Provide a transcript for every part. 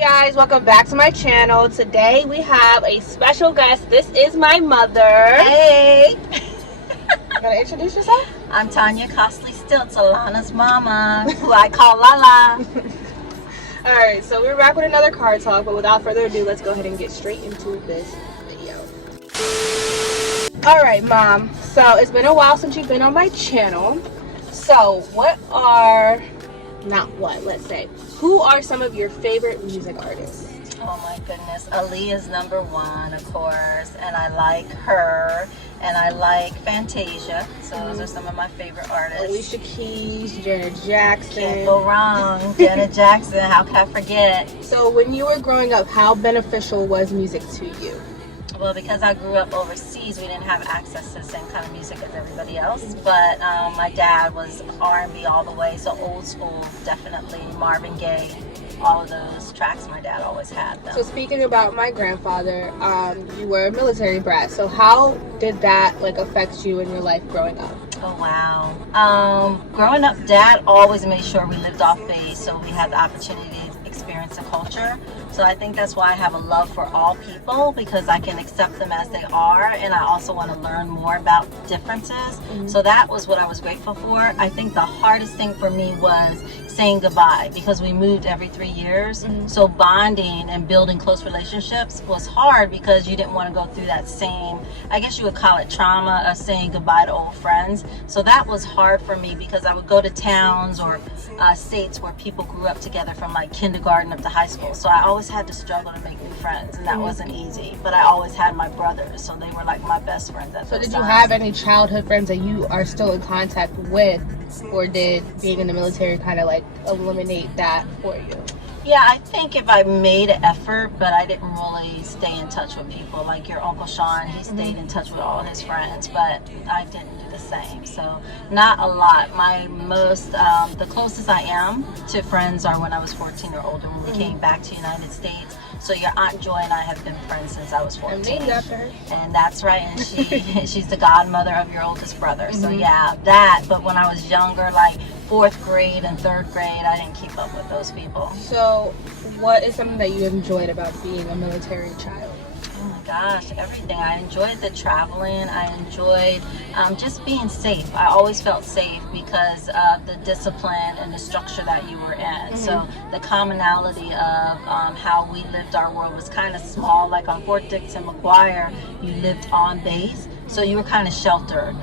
guys, welcome back to my channel. Today we have a special guest. This is my mother. Hey! You gotta introduce yourself? I'm Tanya Costley Stilts, Alana's mama, who I call Lala. Alright, so we're back with another car talk, but without further ado, let's go ahead and get straight into this video. Alright, Mom. So it's been a while since you've been on my channel. So who are some of your favorite music artists? Oh my goodness, Ali is number one, of course, and I like her, and I like Fantasia. So those are some of my favorite artists. Alicia Keys, Janet Jackson. Can't go wrong. Janet Jackson, how can I forget? So when you were growing up, how beneficial was music to you? Well, because I grew up overseas, we didn't have access to the same kind of music as everybody else. But my dad was R&B all the way, so old school, definitely. Marvin Gaye, all of those tracks my dad always had them. So speaking about my grandfather, you were a military brat. So how did that affect you in your life growing up? Oh, wow. Growing up, Dad always made sure we lived off base, so we had the opportunity to experience the culture. So I think that's why I have a love for all people, because I can accept them as they are, and I also want to learn more about differences. So that was what I was grateful for. I think the hardest thing for me was saying goodbye, because we moved every 3 years. So bonding and building close relationships was hard, because you didn't want to go through that same, I guess you would call it trauma, of saying goodbye to old friends. So that was hard for me, because I would go to towns or states where people grew up together from like kindergarten up to high school. So I always had to struggle to make new friends, and that wasn't easy. But I always had my brothers, so they were like my best friends at those times. So did you have any childhood friends that you are still in contact with, or did being in the military kind of eliminate that for you? Yeah, I think if I made an effort, but I didn't really stay in touch with people. Like your Uncle Sean, he stayed in touch with all his friends, but I didn't do the same. So not a lot. My most, the closest I am to friends are when I was 14 or older, when we came back to the United States. So your Aunt Joy and I have been friends since I was 14. named after her. And that's right. And she's the godmother of your oldest brother. So yeah, that. But when I was younger, like 4th grade and 3rd grade, I didn't keep up with those people. So what is something that you enjoyed about being a military child? Oh my gosh, everything. I enjoyed the traveling. I enjoyed just being safe. I always felt safe because of the discipline and the structure that you were in. So the commonality of how we lived our world was kind of small. Like on Fort Dix and McGuire, you lived on base. So you were kind of sheltered.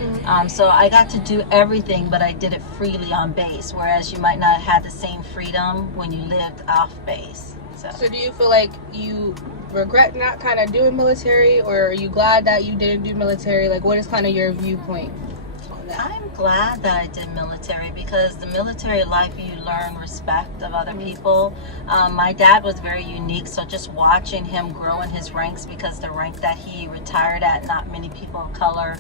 So I got to do everything, but I did it freely on base, whereas you might not have had the same freedom when you lived off base. So do you feel like you regret not kind of doing military, or are you glad that you didn't do military? What is kind of your viewpoint on that? I'm glad that I did military, because the military life, you learn respect of other people. My dad was very unique, so just watching him grow in his ranks, because the rank that he retired at, not many people of color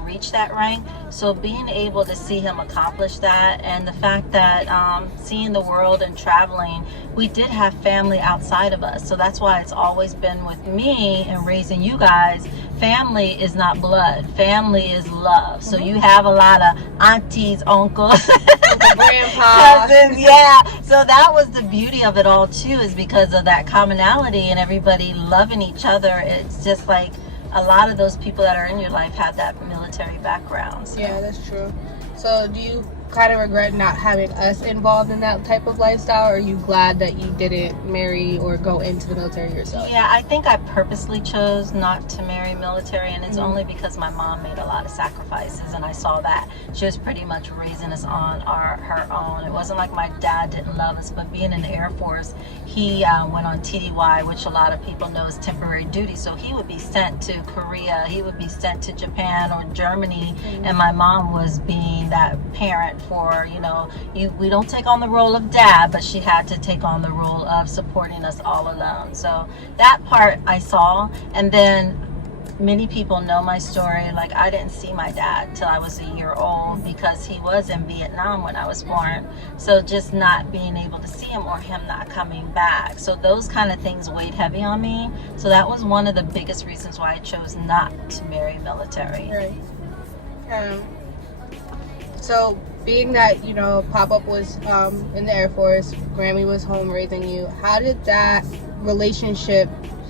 reach that rank. So being able to see him accomplish that, and the fact that seeing the world and traveling, we did have family outside of us. So that's why it's always been with me and raising you guys. Family is not blood. Family is love. So you have a lot of aunties, uncles, grandpa, cousins. Yeah. So that was the beauty of it all too, is because of that commonality and everybody loving each other. It's just like a lot of those people that are in your life have that military background. So. Yeah, that's true. So do you kind of regret not having us involved in that type of lifestyle, or are you glad that you didn't marry or go into the military yourself? Yeah, I think I purposely chose not to marry military, and it's only because my mom made a lot of sacrifices, and I saw that. She was pretty much raising us on her own. It wasn't like my dad didn't love us, but being in the Air Force, he went on TDY, which a lot of people know is temporary duty. So he would be sent to Korea, he would be sent to Japan or Germany, and my mom was being that parent for, we don't take on the role of dad, but she had to take on the role of supporting us all alone. So that part I saw. And then many people know my story. I didn't see my dad till I was a year old, because he was in Vietnam when I was born. So just not being able to see him, or him not coming back. So those kind of things weighed heavy on me. So that was one of the biggest reasons why I chose not to marry military. Right. So, being that, Pop-Up was in the Air Force, Grammy was home raising you, how did that relationship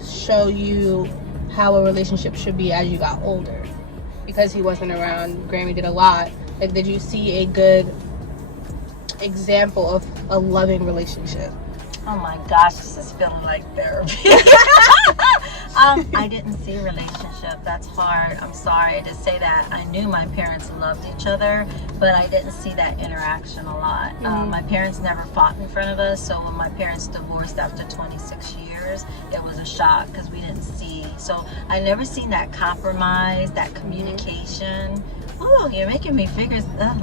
show you how a relationship should be as you got older? Because he wasn't around, Grammy did a lot. Like, did you see a good example of a loving relationship? Oh my gosh, this is feeling like therapy. I didn't see a relationship. That's hard. I'm sorry to say that. I knew my parents loved each other, but I didn't see that interaction a lot. My parents never fought in front of us, so when my parents divorced after 26 years, it was a shock because we didn't see. So I never seen that compromise, that communication. Oh, you're making me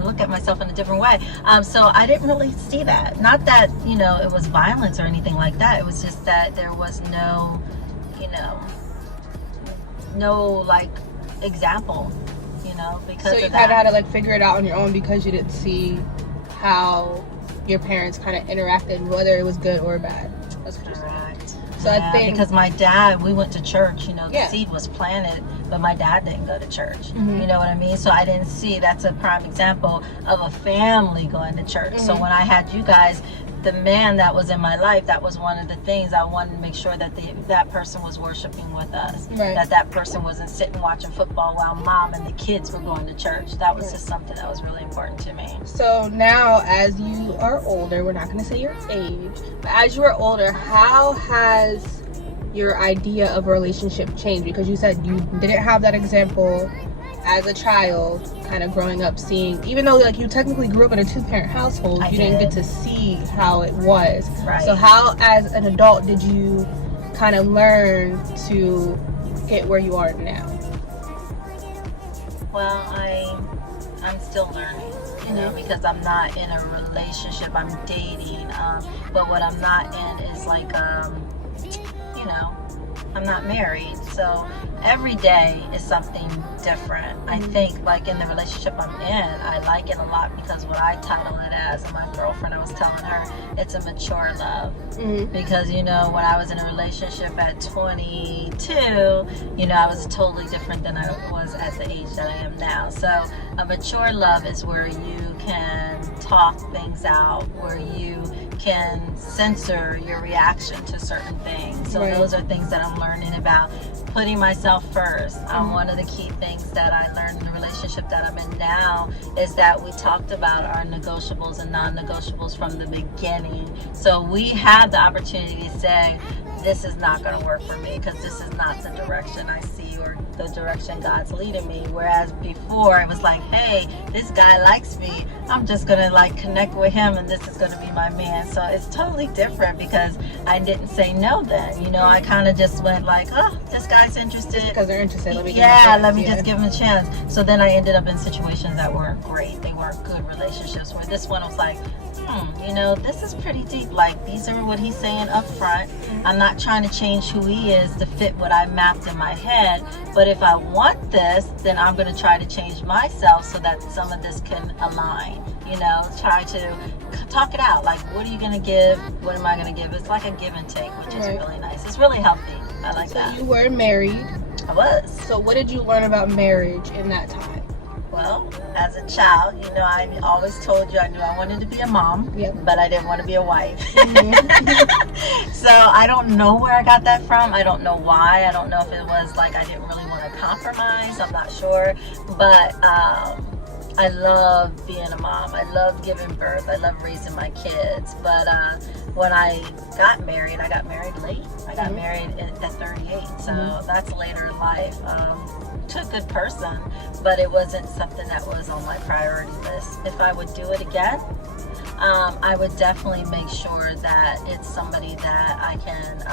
look at myself in a different way. So I didn't really see that. Not that, it was violence or anything like that. It was just that there was no like example, because so you of kind of that. had to like figure it out on your own because you didn't see how your parents kind of interacted, whether it was good or bad. That's what you're saying. Correct. So Yeah, I think because my dad, we went to church, the Yeah. seed was planted, but my dad didn't go to church. Mhm. You know what I mean? So I didn't see, that's a prime example of a family going to church. So Mhm. when I had you guys, the man that was in my life, that was one of the things I wanted to make sure that that person was worshiping with us. Right. That person wasn't sitting watching football while mom and the kids were going to church. That was Right. just something that was really important to me. So now, as you are older, we're not going to say your age, but as you are older, how has your idea of a relationship changed? Because you said you didn't have that example as a child, kind of growing up, seeing, even though like you technically grew up in a 2-parent household, you didn't get to see how it was. Right. So how, as an adult, did you kind of learn to get where you are now? Well, I'm still learning, because I'm not in a relationship. I'm dating, but what I'm not in is like, I'm not married. So every day is something different. I think like in the relationship I'm in, I like it a lot because what I title it as, and my girlfriend, I was telling her, it's a mature love. Because, when I was in a relationship at 22, I was totally different than I was at the age that I am now. So a mature love is where you can talk things out, where you can censor your reaction to certain things. So Right. those are things that I'm learning about. Putting myself first. One of the key things that I learned in the relationship that I'm in now is that we talked about our negotiables and non-negotiables from the beginning. So we have the opportunity to say, this is not going to work for me because this is not the direction I see or the direction God's leading me. Whereas before it was like, hey, this guy likes me. I'm just going to like connect with him and this is going to be my man. So it's totally different because I didn't say no then. I kind of just went like, oh, this guy's interested. Just because they're interested, let me give them a chance. Let me just give him a chance. So then I ended up in situations that weren't great. They weren't good relationships where this one was like, this is pretty deep. Like, these are what he's saying up front. I'm not trying to change who he is to fit what I mapped in my head. But if I want this, then I'm going to try to change myself so that some of this can align. Try to talk it out. Like, what are you going to give? What am I going to give? It's like a give and take, which is really nice. It's really healthy. I like that. So you were married. I was. So what did you learn about marriage in that time? Well, as a child, I always told you I knew I wanted to be a mom, Yep. but I didn't want to be a wife. So I don't know where I got that from. I don't know why. I don't know if it was like I didn't really want to compromise. I'm not sure. But I love being a mom. I love giving birth. I love raising my kids. But when I got married late. I got married at 38. So that's later in life. To a good person, but it wasn't something that was on my priority list. If I would do it again, I would definitely make sure that it's somebody that I can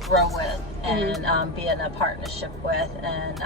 grow with and be in a partnership with, and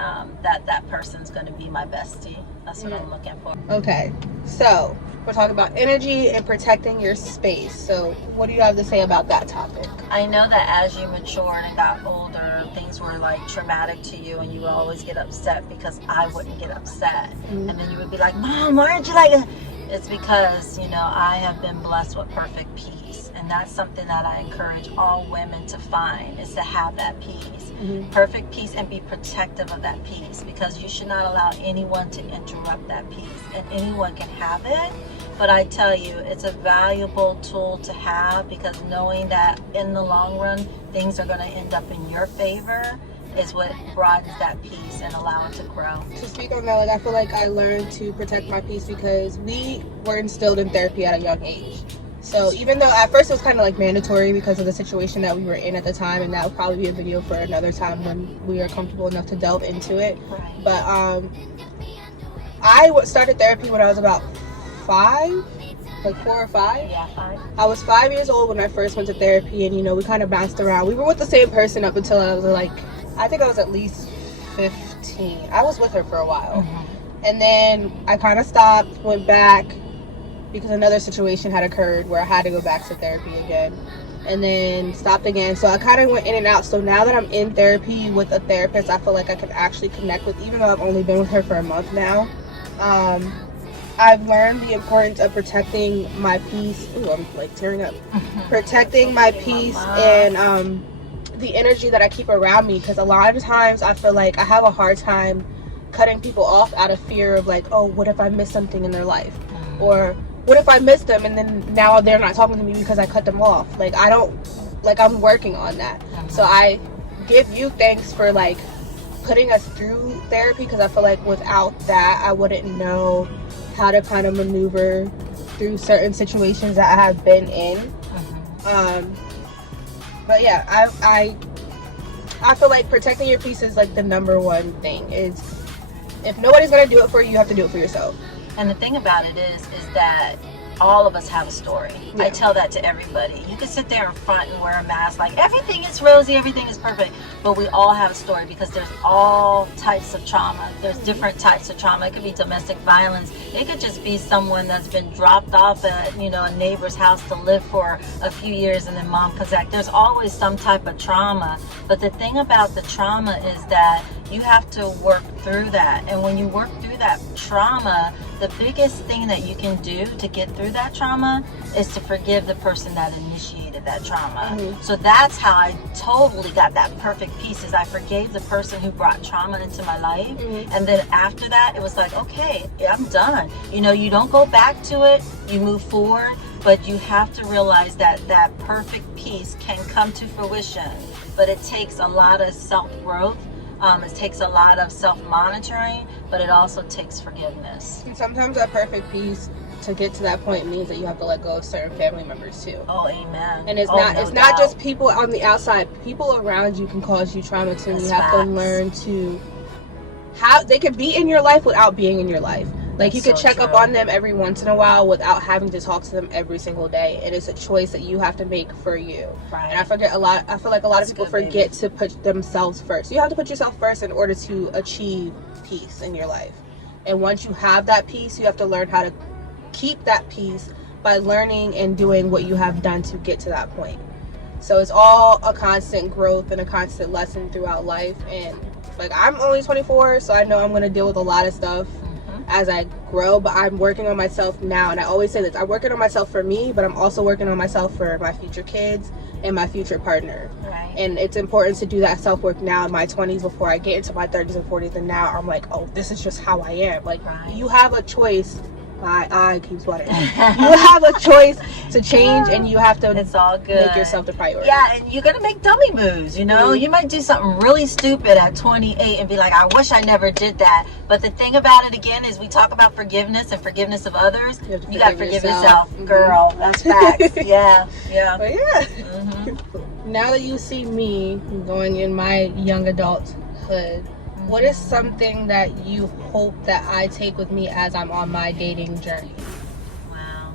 that person's going to be my bestie. That's what I'm looking for. Okay, so we're talking about energy and protecting your space. So what do you have to say about that topic? I know that as you matured and got older, things were like traumatic to you and you would always get upset because I wouldn't get upset. And then you would be like, Mom, why aren't you like a... It's because, I have been blessed with perfect peace. And and that's something that I encourage all women to find, is to have that peace. Mm-hmm. Perfect peace, and be protective of that peace, because you should not allow anyone to interrupt that peace, and anyone can have it. But I tell you, it's a valuable tool to have, because knowing that in the long run things are going to end up in your favor is what broadens that peace and allow it to grow. To speak on that, like, I feel like I learned to protect my peace because we were instilled in therapy at a young age. So even though at first it was kind of like mandatory because of the situation that we were in at the time, and that would probably be a video for another time when we are comfortable enough to delve into it. Right. But I started therapy when I was about 5, like 4 or 5. Yeah, 5. I was 5 years old when I first went to therapy, and we kind of bounced around. We were with the same person up until I was like, I think I was at least 15. I was with her for a while. Mm-hmm. And then I kind of stopped, went back because another situation had occurred where I had to go back to therapy again, and then stopped again. So I kind of went in and out. So now that I'm in therapy with a therapist, I feel like I can actually connect with, even though I've only been with her for a month now. I've learned the importance of protecting my peace. Ooh, I'm like tearing up. Protecting my peace and the energy that I keep around me, because a lot of times I feel like I have a hard time cutting people off out of fear of like, oh, what if I miss something in their life? Or what if I miss them and then now they're not talking to me because I cut them off? Like, I'm working on that. So I give you thanks for like putting us through therapy, because I feel like without that I wouldn't know how to kind of maneuver through certain situations that I have been in. But yeah, I feel like protecting your peace is like the number one thing. Is if nobody's gonna do it for you, you have to do it for yourself. And the thing about it is that all of us have a story. Yeah. I tell that to everybody. You can sit there in front and wear a mask like everything is rosy, everything is perfect, but we all have a story, because there's all types of trauma. There's different types of trauma. It could be domestic violence. It could just be someone that's been dropped off at a neighbor's house to live for a few years and then mom comes back. There's always some type of trauma. But the thing about the trauma is that you have to work through that. And when you work through that trauma, the biggest thing that you can do to get through that trauma is to forgive the person that initiated that trauma. So that's how I totally got that perfect peace, is I forgave the person who brought trauma into my life. And then after that, it was like, okay, I'm done. You don't go back to it, you move forward, but you have to realize that that perfect peace can come to fruition. But it takes a lot of self-growth. It takes a lot of self-monitoring, but it also takes forgiveness. And sometimes that perfect peace, to get to that point, means that you have to let go of certain family members too. Oh, amen. And it's not just people on the outside. People around you can cause you trauma too. And you have to learn to how they can be in your life without being in your life. Like, you can check up on them every once in a while without having to talk to them every single day. And it's a choice that you have to make for you. Right. And I feel like a lot of people forget to put themselves first. You have to put yourself first in order to achieve peace in your life. And once you have that peace, you have to learn how to keep that peace by learning and doing what you have done to get to that point. So it's all a constant growth and a constant lesson throughout life. And like, I'm only 24, so I know I'm going to deal with a lot of stuff as I grow, but I'm working on myself now. And I always say this, I'm working on myself for me, but I'm also working on myself for my future kids and my future partner. Right. And it's important to do that self-work now in my 20s before I get into my 30s and 40s. And now I'm like, oh, this is just how I am. Like, you have a choice. My eye keeps watering. You have a choice to change, and you have to it's all good. Make yourself the priority. Yeah, and you're gonna make dummy moves, You might do something really stupid at 28 and be like, I wish I never did that. But the thing about it again is, we talk about forgiveness and forgiveness of others. You gotta forgive yourself. Girl. That's facts. yeah. But yeah. Now that you see me going in my young adulthood, what is something that you hope that I take with me as I'm on my dating journey? Wow.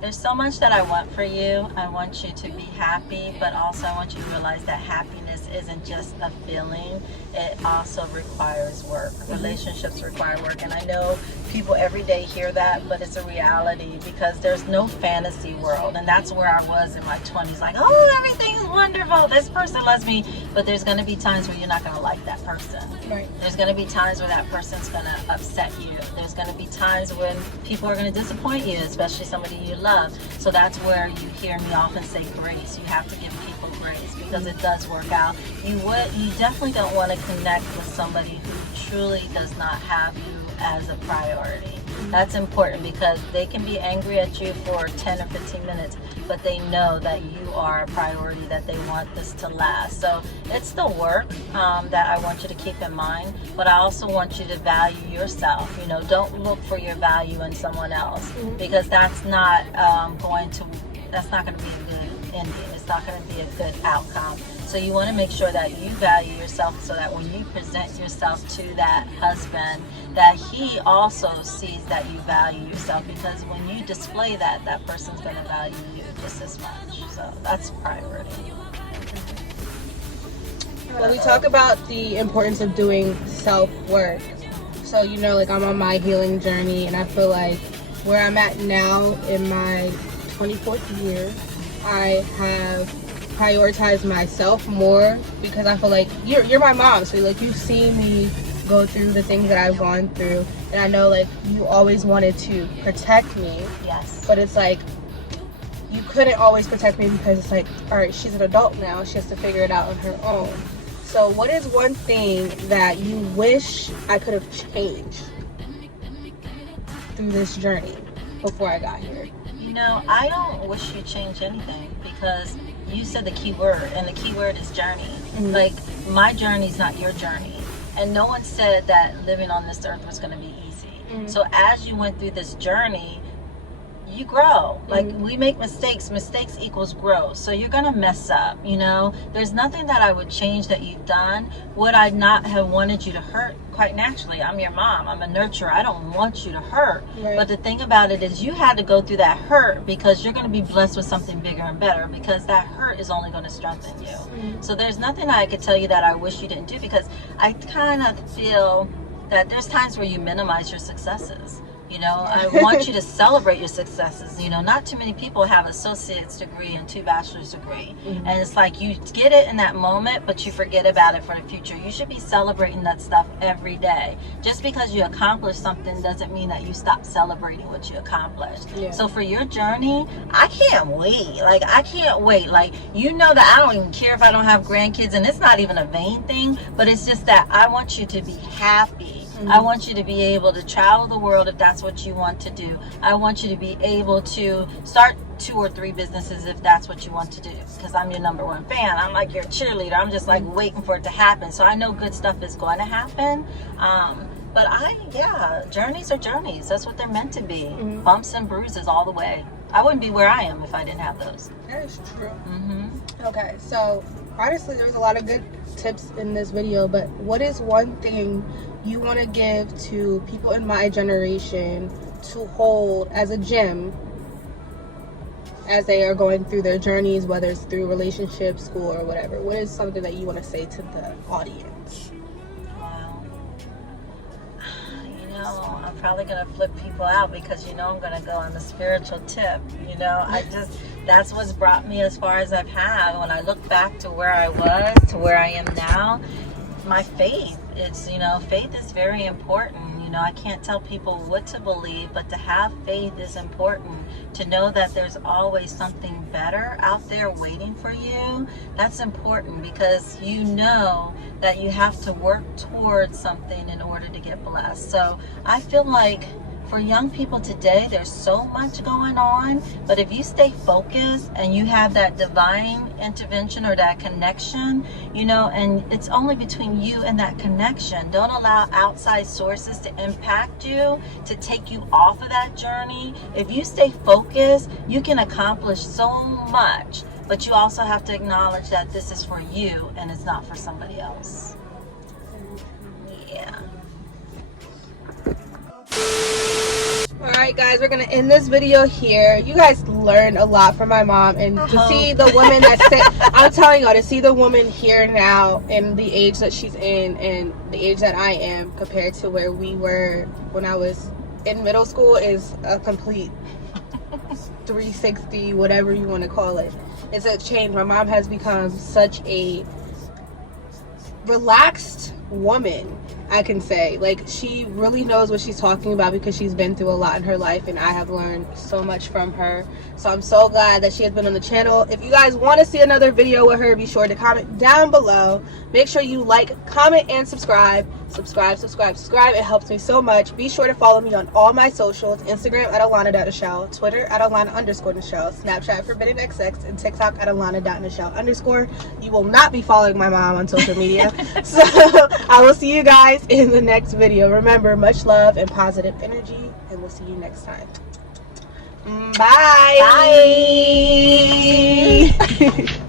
There's so much that I want for you. I want you to be happy, but also I want you to realize that happiness isn't just a feeling. It also requires work. Relationships require work. And I know people every day hear that, but it's a reality because there's no fantasy world, and that's where I was in my 20s. Like, oh, everything's wonderful. This person loves me, but there's going to be times where you're not going to like that person. Right. There's going to be times where that person's going to upset you. There's going to be times when people are going to disappoint you, especially somebody you love. So that's where you hear me often say grace. You have to give people grace because it does work out. You definitely don't want to connect with somebody who truly does not have you as a priority. That's important because they can be angry at you for 10 or 15 minutes, but they know that you are a priority, that they want this to last. So it's the work that I want you to keep in mind, but I also want you to value yourself. You know, don't look for your value in someone else because that's not going to be a good ending. It's not going to be a good outcome. So you want to make sure that you value yourself so that when you present yourself to that husband, that he also sees that you value yourself, because when you display that, that person's going to value you just as much. So that's priority. Well, we talk about the importance of doing self-work. So, you know, like I'm on my healing journey, and I feel like where I'm at now in my 24th year, I have prioritized myself more because I feel like you're my mom, so like you've seen me go through the things that I've gone through, and I know like you always wanted to protect me. Yes. But it's like you couldn't always protect me because it's like, all right, she's an adult now, she has to figure it out on her own. So what is one thing that you wish I could have changed through this journey before I got here? You know, I don't wish you change anything because you said the key word, and the key word is journey. Like, my journey is not your journey. And no one said that living on this earth was going to be easy. So as you went through this journey, you grow. Like, we make mistakes. Mistakes equals growth. So you're going to mess up, you know. There's nothing that I would change that you've done. Would I not have wanted you to hurt? Quite naturally. I'm your mom. I'm a nurturer. I don't want you to hurt. Right. But the thing about it is you had to go through that hurt because you're going to be blessed with something bigger and better, because that hurt is only going to strengthen you. So there's nothing I could tell you that I wish you didn't do, because I kind of feel that there's times where you minimize your successes. You know, I want you to celebrate your successes. You know, not too many people have an associate's degree and 2 bachelor's degree. And it's like you get it in that moment, but you forget about it for the future. You should be celebrating that stuff every day. Just because you accomplished something doesn't mean that you stop celebrating what you accomplished. So for your journey, I can't wait. Like, I can't wait. Like, you know that I don't even care if I don't have grandkids, and it's not even a vain thing, but it's just that I want you to be happy. I want you to be able to travel the world if that's what you want to do. I want you to be able to start 2 or 3 businesses if that's what you want to do, because I'm your #1 fan. I'm like your cheerleader. I'm just like waiting for it to happen. So I know good stuff is going to happen. But journeys are journeys. That's what they're meant to be. Bumps and bruises all the way. I wouldn't be where I am if I didn't have those. That is true. Okay, so honestly, there's a lot of good tips in this video, but what is one thing you want to give to people in my generation to hold as a gem as they are going through their journeys, whether it's through relationships, school, or whatever? What is something that you want to say to the audience? Wow. You know, I'm probably going to flip people out because, you know, I'm going to go on the spiritual tip. You know, that's what's brought me as far as I've had. When I look back to where I was to where I am now, my faith, faith is very important. You know, I can't tell people what to believe, but to have faith is important. To know that there's always something better out there waiting for you, that's important, because you know that you have to work towards something in order to get blessed. So I feel like for young people today, there's so much going on, but if you stay focused and you have that divine intervention or that connection, you know, and it's only between you and that connection. Don't allow outside sources to impact you, to take you off of that journey. If you stay focused, you can accomplish so much, but you also have to acknowledge that this is for you and it's not for somebody else. Yeah. Alright guys, we're gonna end this video here. You guys learned a lot from my mom, and to see the woman I'm telling y'all, to see the woman here now and the age that she's in and the age that I am compared to where we were when I was in middle school is a complete 360, whatever you want to call it. It's a change. My mom has become such a relaxed woman, I can say. Like, she really knows what she's talking about because she's been through a lot in her life, and I have learned so much from her. So I'm so glad that she has been on the channel. If you guys want to see another video with her, be sure to comment down below. Make sure you like, comment, and subscribe. Subscribe. It helps me so much. Be sure to follow me on all my socials: Instagram at Alana.Nichelle, Twitter at Alana_Nichelle, Snapchat ForbiddenXX, and TikTok at Alana.Nichelle_. You will not be following my mom on social media. So I will see you guys in the next video. Remember, much love and positive energy, and we'll see you next time. Bye. Bye.